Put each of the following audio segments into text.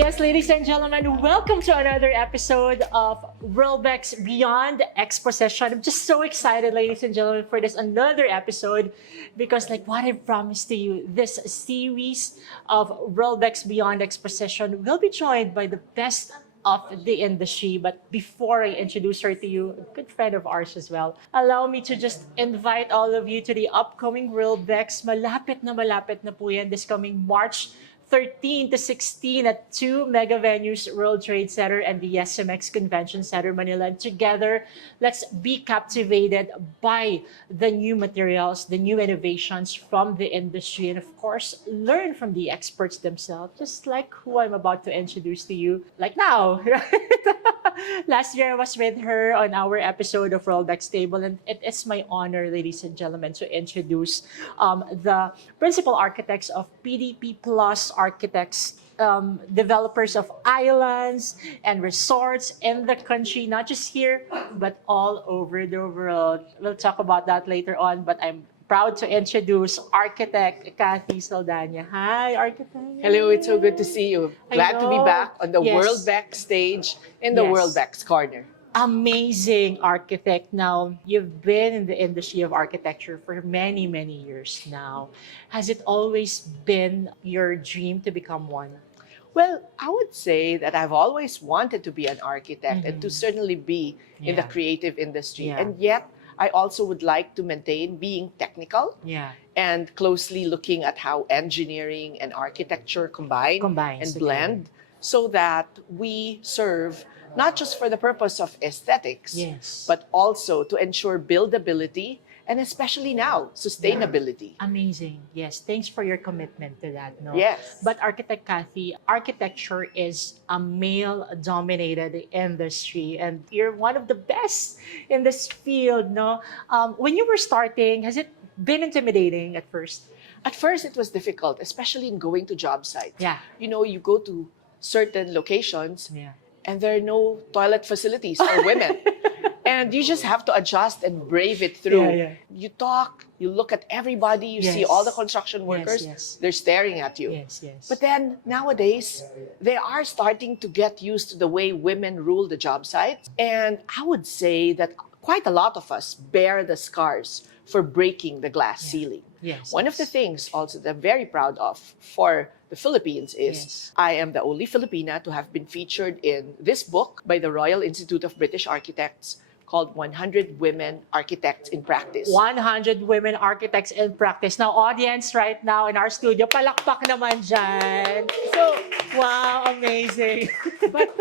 Yes, ladies and gentlemen, welcome to another episode of WORLDBEX Beyond Expositions. I'm just so excited, ladies and gentlemen, for this another episode because like what I promised to you, this series of WORLDBEX Beyond Expositions will be joined by the best of the industry. But before I introduce her to you, a good friend of ours as well, allow me to just invite all of you to the upcoming WORLDBEX. Malapit na po yan this coming March 13 to 16 at two mega venues, World Trade Center and the SMX Convention Center, Manila. And together, let's be captivated by the new materials, the new innovations from the industry, and of course, learn from the experts themselves, just like who I'm about to introduce to you, like now. Last year, I was with her on our episode of WORLDBEX Table, and it is my honor, ladies and gentlemen, to introduce the principal architects of PDP Plus Architects, developers of islands and resorts in the country, not just here, but all over the world. We'll talk about that later on, but I'm proud to introduce Architect Cathy Saldana. Hi, Architect. Hello, it's so good to see you. Glad to be back on the Yes. WORLDBEX stage in the Yes. WORLDBEX corner. Amazing architect. Now, you've been in the industry of architecture for many, many years now. Has it always been your dream to become one? Well, I would say that I've always wanted to be an architect and to certainly be in the Yeah. creative industry. Yeah. And yet, I also would like to maintain being technical Yeah. and closely looking at how engineering and architecture combine Combines and together. blend so that we serve not just for the purpose of aesthetics, Yes. but also to ensure buildability and especially now, sustainability. Amazing. Yes. Thanks for your commitment to that. No? Yes. But Architect Cathy, architecture is a male-dominated industry, and you're one of the best in this field. No. When you were starting, has it been intimidating at first? At first, it was difficult, especially in going to job sites. Yeah. You know, you go to certain locations Yeah. and there are no toilet facilities for women. And you just have to adjust and brave it through. Yeah, yeah. You talk, you look at everybody, you see Yes. all the construction workers, yes. they're staring at you. Yes. Yes. But then nowadays, they are starting to get used to the way women rule the job sites. And I would say that quite a lot of us bear the scars for breaking the glass ceiling. Yes. One of the things also that I'm very proud of for the Philippines is Yes. I am the only Filipina to have been featured in this book by the Royal Institute of British Architects called 100 Women Architects in Practice. 100 women architects in practice. Now, audience right now in our studio, palakpak naman dyan. So, wow, amazing. But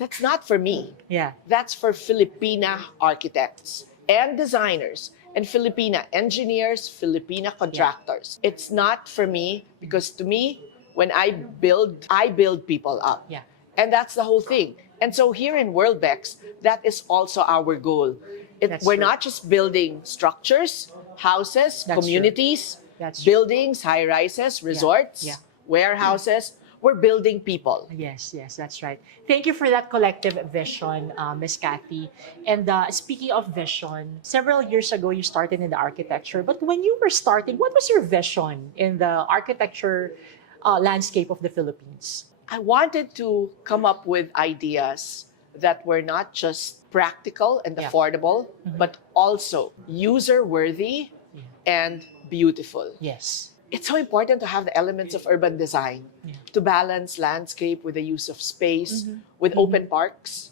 that's not for me. Yeah. That's for Filipina architects and designers and Filipina engineers, Filipina contractors. It's not for me because to me, when I build people up. Yeah. And that's the whole thing. And so here in WORLDBEX, that is also our goal. That's We're true. not just building structures, houses, That's communities, That's true. buildings, high-rises, resorts, Yeah. warehouses. We're building people. Yes, that's right. Thank you for that collective vision, Miss Cathy. And speaking of vision, several years ago you started in the architecture. But when you were starting, what was your vision in the architecture landscape of the Philippines? I wanted to come up with ideas that were not just practical and Yeah. affordable, but also user-worthy and beautiful. Yes. It's so important to have the elements of urban design to balance landscape with the use of space, with open parks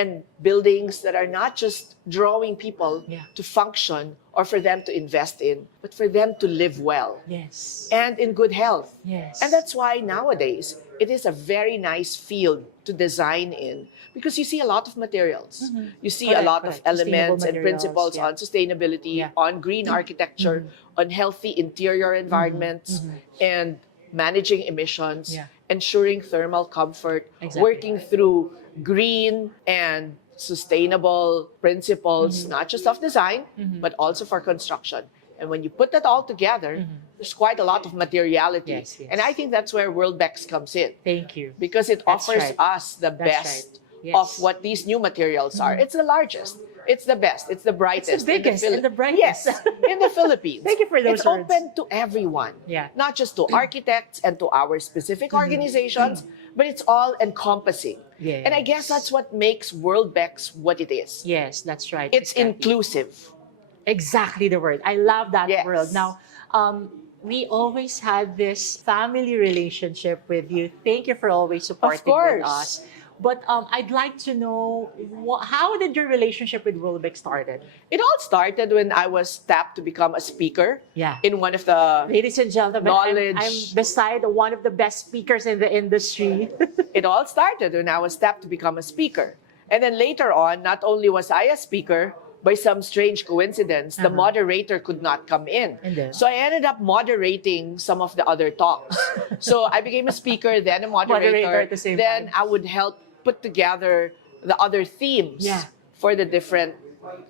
and buildings that are not just drawing people to function or for them to invest in, but for them to live well Yes. and in good health. Yes. And that's why nowadays it is a very nice field to design in because you see a lot of materials. You see a Correct, lot of correct. Sustainable elements and materials, principles yeah. on sustainability, Yeah. on green architecture, on healthy interior environments, and managing emissions, Yeah. ensuring thermal comfort, Exactly. working through green and sustainable principles, not just of design, but also for construction. And when you put that all together, there's quite a lot of materiality. Yes, yes. And I think that's where WORLDBEX comes in Thank you. because it That's offers right. us the That's best right. Yes. of what these new materials are. It's the largest. It's the best. It's the brightest. It's the biggest and the brightest. Yes, in the Philippines. Thank you for those It's words. open to everyone. Yeah. Not just to architects and to our specific organizations, but it's all encompassing. Yes. And I guess that's what makes WorldBEX what it is. Yes, that's right. It's Miss Cathy. inclusive. Exactly the word. I love that Yes. word. Now, we always had this family relationship with you. Thank you for always supporting with course. us. But I'd like to know, how did your relationship with WorldBEX started? It all started when I was tapped to become a speaker Yeah. in one of the Ladies and gentlemen, Knowledge. I'm beside one of the best speakers in the industry. It all started when I was tapped to become a speaker. And then later on, not only was I a speaker, by some strange coincidence, the moderator could not come in. And then? So I ended up moderating some of the other talks. So I became a speaker, then a moderator. Moderator at the same then time. I would help put together the other themes Yeah. for the different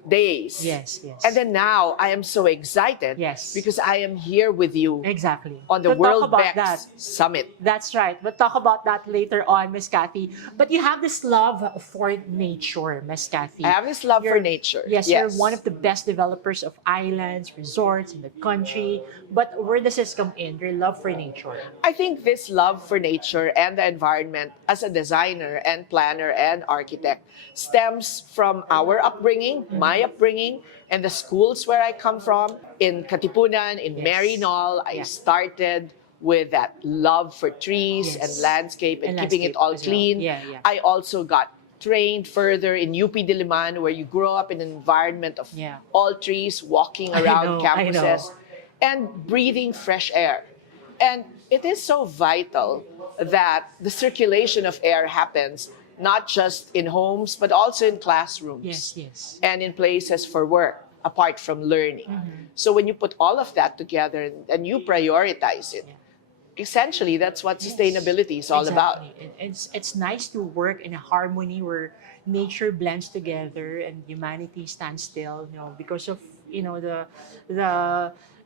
days. Yes, yes. And then now I am so excited Yes. because I am here with you Exactly. on the We'll talk about that. WorldBEX Summit. That's right. We'll talk about that later on, Miss Cathy. But you have this love for nature, Miss Cathy. I have this love for You're- nature. Yes, you're one of the best developers of islands, resorts in the country. But where does this come in, your love for nature? I think this love for nature and the environment as a designer and planner and architect stems from our upbringing, my upbringing, and the schools where I come from. In Katipunan, in Yes. Maryknoll, I Yeah. started with that love for trees Yes. and landscape and keeping it landscape all as well. clean. Yeah, yeah. I also got trained further in UP Diliman, where you grow up in an environment of Yeah. all trees, walking I around know, I know. campuses, and breathing fresh air. And it is so vital that the circulation of air happens not just in homes, but also in classrooms Yes, yes. and in places for work, apart from learning. Mm-hmm. So when you put all of that together and you prioritize it, essentially that's what sustainability is all about. Exactly. It's nice to work in a harmony where nature blends together and humanity stands still, because of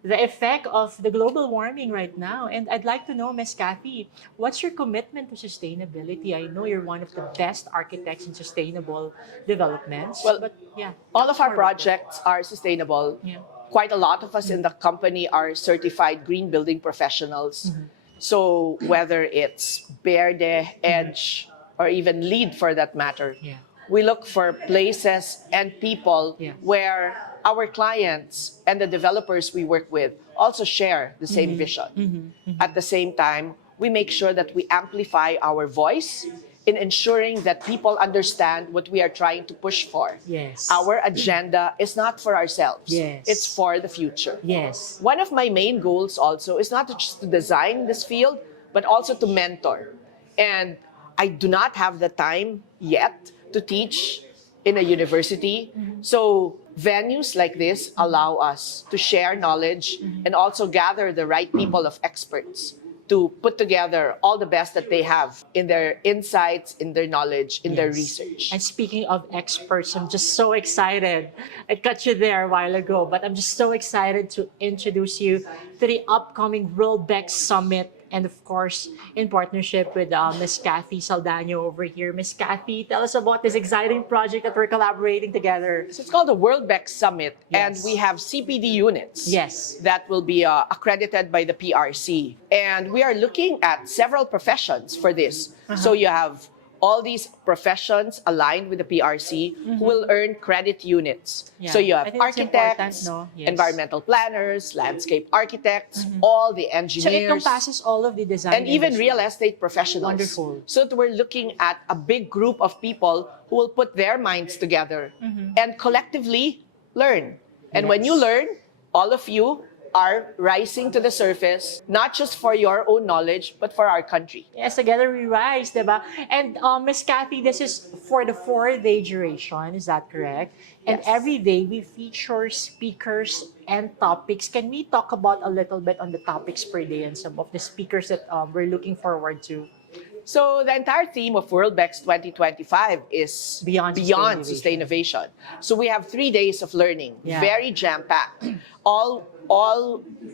the effect of the global warming right now. And I'd like to know, Miss Cathy, what's your commitment to sustainability? I know you're one of the best architects in sustainable developments. Well, but yeah, All of our more about that. projects are sustainable. Yeah. Quite a lot of us in the company are certified green building professionals. Mm-hmm. So whether it's Verde, Edge, or even LEED for that matter, Yeah. we look for places and people Yeah. where our clients and the developers we work with also share the same vision. At the same time, we make sure that we amplify our voice in ensuring that people understand what we are trying to push for. Yes. Our agenda is not for ourselves. Yes. It's for the future. Yes. One of my main goals also is not just to design this field, but also to mentor. And I do not have the time yet to teach in a university. So venues like this allow us to share knowledge and also gather the right people of experts to put together all the best that they have in their insights, in their knowledge, in their Yes. research. And speaking of experts, I'm just so excited. I cut you there a while ago, but I'm just so excited to introduce you to the upcoming WORLDBEX Summit, and of course, in partnership with Miss Cathy Saldaña over here. Miss Cathy, tell us about this exciting project that we're collaborating together. So it's called the WORLDBEX Summit, and Yes. we have CPD units. Yes. That will be accredited by the PRC. And we are looking at several professions for this. So you have all these professions aligned with the PRC who will earn credit units. Yeah. So you I have think that's important, architects, no? Yes. environmental planners, landscape architects, all the So it engineers, encompasses all of the design and even industry. real estate professionals. Wonderful. So that we're looking at a big group of people who will put their minds together and collectively learn. And when you Yes. learn, all of you are rising to the surface, not just for your own knowledge, but for our country. Yes, together we rise, diba? And Miss Cathy, this is for the 4-day duration, is that correct? And Yes. every day we feature speakers and topics. Can we talk about a little bit on the topics per day and some of the speakers that we're looking forward to? So the entire theme of WorldBEX 2025 is Beyond sustainability. So we have 3 days of learning, Yeah. very jam-packed. All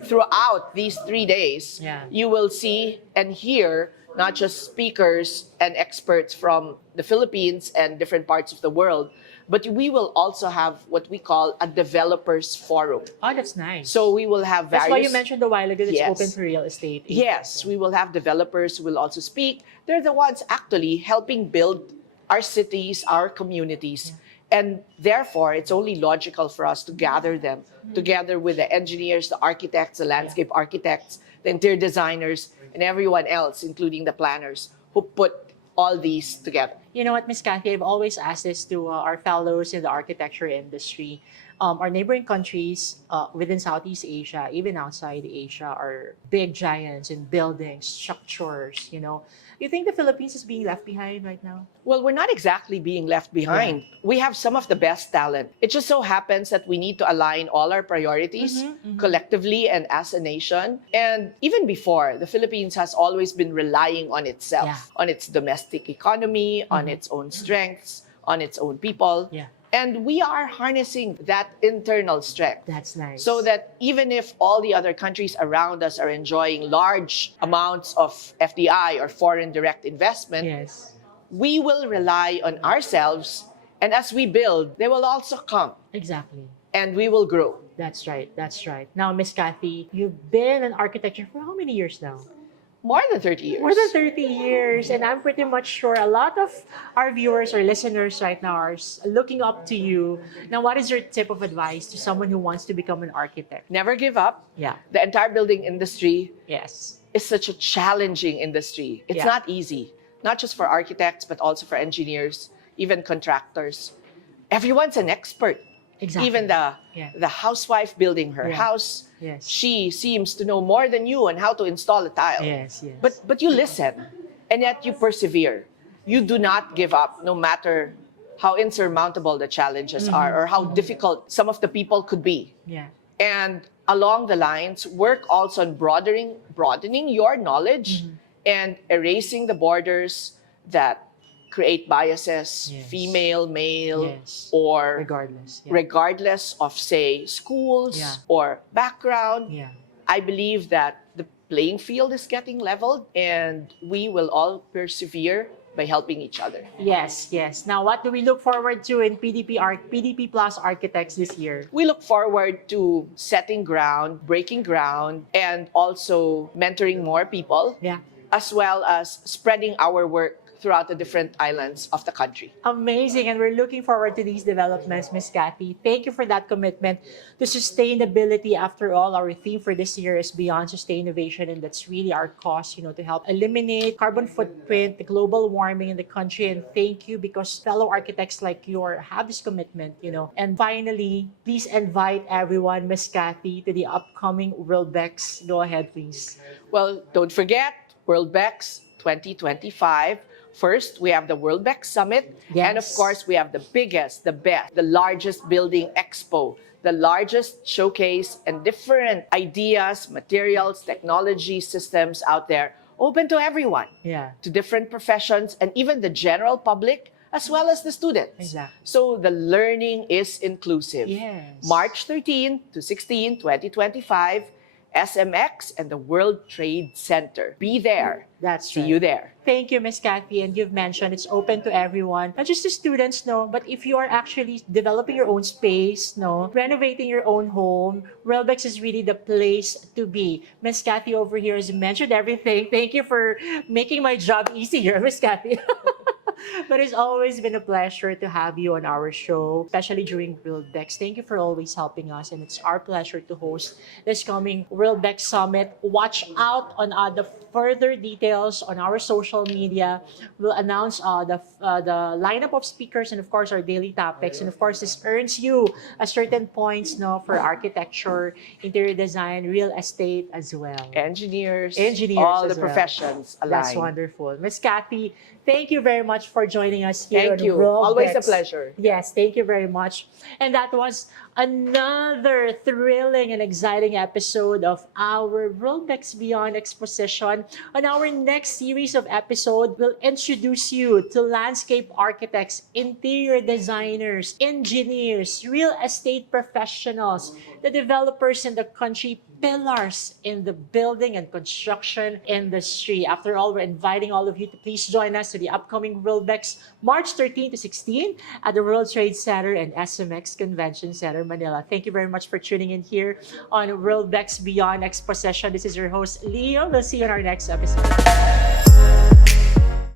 throughout these 3 days, Yeah. you will see and hear not just speakers and experts from the Philippines and different parts of the world, But we will also have what we call a developers forum. Oh, that's nice. So we will have various... That's why you mentioned a while ago that it's Yes. open for real estate agents. Yes, we will have developers who will also speak. They're the ones actually helping build our cities, our communities. And therefore, it's only logical for us to gather them together with the engineers, the architects, the landscape architects, the interior designers, and everyone else, including the planners, who put all these together. You know what, Miss Cathy, I've always asked this to our fellows in the architecture industry. Our neighboring countries within Southeast Asia, even outside Asia, are big giants in buildings, structures, you know. You think the Philippines is being left behind right now? Well, we're not exactly being left behind. Yeah. We have some of the best talent. It just so happens that we need to align all our priorities collectively and as a nation. And even before, the Philippines has always been relying on itself, on its domestic economy, on its own strengths, on its own people. Yeah. And we are harnessing that internal strength. That's nice. So that even if all the other countries around us are enjoying large amounts of FDI or foreign direct investment, yes, we will rely on ourselves. And as we build, they will also come. Exactly. And we will grow. That's right. That's right. Now, Miss Cathy, you've been in architecture for how many years now? More than 30 years. More than 30 years. And I'm pretty much sure a lot of our viewers or listeners right now are looking up to you. Now, what is your tip of advice to someone who wants to become an architect? Never give up. Yeah. The entire building industry Yes. is such a challenging industry. It's not easy, not just for architects, but also for engineers, even contractors. Everyone's an expert. Exactly. Even the housewife building her house, Yes. she seems to know more than you on how to install a tile. Yes, yes. But you listen, and yet you persevere. You do not give up, no matter how insurmountable the challenges are or how difficult some of the people could be. Yeah. And along the lines, work also on broadening your knowledge and erasing the borders that create biases, female, male, or regardless of, say, schools or background. I believe that the playing field is getting leveled, and we will all persevere by helping each other. Yes, yes. Now, what do we look forward to in PDP Plus Architects this year? We look forward to setting ground, breaking ground, and also mentoring more people, as well as spreading our work throughout the different islands of the country. Amazing, and we're looking forward to these developments, Miss Cathy. Thank you for that commitment to sustainability. After all, our theme for this year is Beyond Sustainability, and that's really our cause, you know, to help eliminate carbon footprint, the global warming in the country. And thank you, because fellow architects like you have this commitment, you know. And finally, please invite everyone, Miss Cathy, to the upcoming WORLDBEX. Go ahead, please. Well, don't forget WORLDBEX 2025. First, we have the WORLDBEX Summit. And of course, we have the biggest, the best, the largest building expo, the largest showcase, and different ideas, materials, technology, systems out there, open to everyone, to different professions, and even the general public, as well as the students. Exactly. So the learning is inclusive. Yes. March 13 to 16, 2025, SMX and the World Trade Center. Be there. That's See you there. Thank you, Miss Cathy. And you've mentioned it's open to everyone, not just the students, no, but if you are actually developing your own space, no, renovating your own home, WORLDBEX is really the place to be. Miss Cathy over here has mentioned everything. Thank you for making my job easier, Miss Cathy. But it's always been a pleasure to have you on our show, especially during WORLDBEX. Thank you for always helping us, and it's our pleasure to host this coming WORLDBEX Summit. Watch out on the further details on our social media. We'll announce the lineup of speakers and, of course, our daily topics. And, of course, this earns you a certain points, no, for architecture, interior design, real estate as well. Engineers, as all the well. professions aligned. That's wonderful. Miss Cathy, thank you very much for joining us here. Thank you. WORLDBEX. Always a pleasure. Yes, thank you very much. And that was another thrilling and exciting episode of our WORLDBEX Beyond Exposition. On our next series of episodes, we'll introduce you to landscape architects, interior designers, engineers, real estate professionals, the developers in the country pillars in the building and construction industry. After all, we're inviting all of you to please join us to the upcoming WORLDBEX March 13 to 16 at the World Trade Center and SMX Convention Center, Manila. Thank you very much for tuning in here on WORLDBEX Beyond Expositions. This is your host, Leo. We'll see you in our next episode.